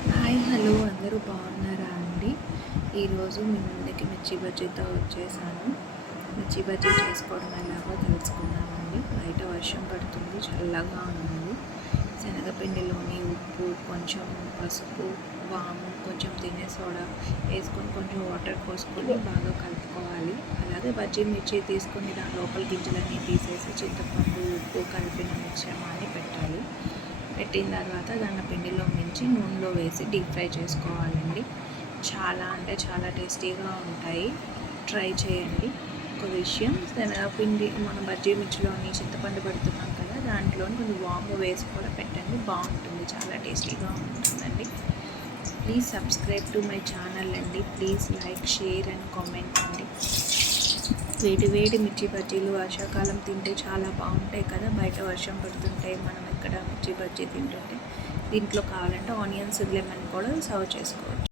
Hi hello అందరూ బాగున్నారా అండి? ఈరోజు మీ ముందుకి మిర్చి బజ్జీతో వచ్చేసాను. మిర్చి బజ్జీ చేసుకోవడం ఎలాగో తెలుసుకుందామండి. బయట వర్షం పడుతుంది, చల్లగా ఉంది. శనగపిండిలోని ఉప్పు, కొంచెం పసుపు, వాము, కొంచెం తినే సోడా వేసుకొని కొంచెం వాటర్ పోసుకొని బాగా కలుపుకోవాలి. అలాగే బజ్జీ మిర్చి తీసుకొని దాని లోపల గింజలన్నీ తీసేసి చింతపండు, ఉప్పు కలిపిన మిశ్రమాన్ని పెట్టాలి. పెట్టిన తర్వాత దాన్ని పిండిలో మించి నూనెలో వేసి డీప్ ఫ్రై చేసుకోవాలండి. చాలా అంటే చాలా టేస్టీగా ఉంటాయి, ట్రై చేయండి. ఒక విషయం, శనగపిండి మనం బజ్జీ మిర్చిలోని చింతపండు పెడుతున్నాం కదా, దాంట్లో కొంచెం వాము వేసి కూడా పెట్టండి, బాగుంటుంది, చాలా టేస్టీగా ఉంటుందండి. Please subscribe to my channel అండి. Please like, share and comment అండి. వేడి వేడి మిర్చి బజ్జీలు వర్షాకాలం తింటే చాలా బాగుంటాయి కదా. బయట వర్షం పడుతుంటే మనం ఇక్కడ మిర్చి బజ్జీ తింటుంటే దీంట్లో కావాలంటే ఆనియన్స్, లెమన్ కూడా సర్వ్ చేసుకోవచ్చు.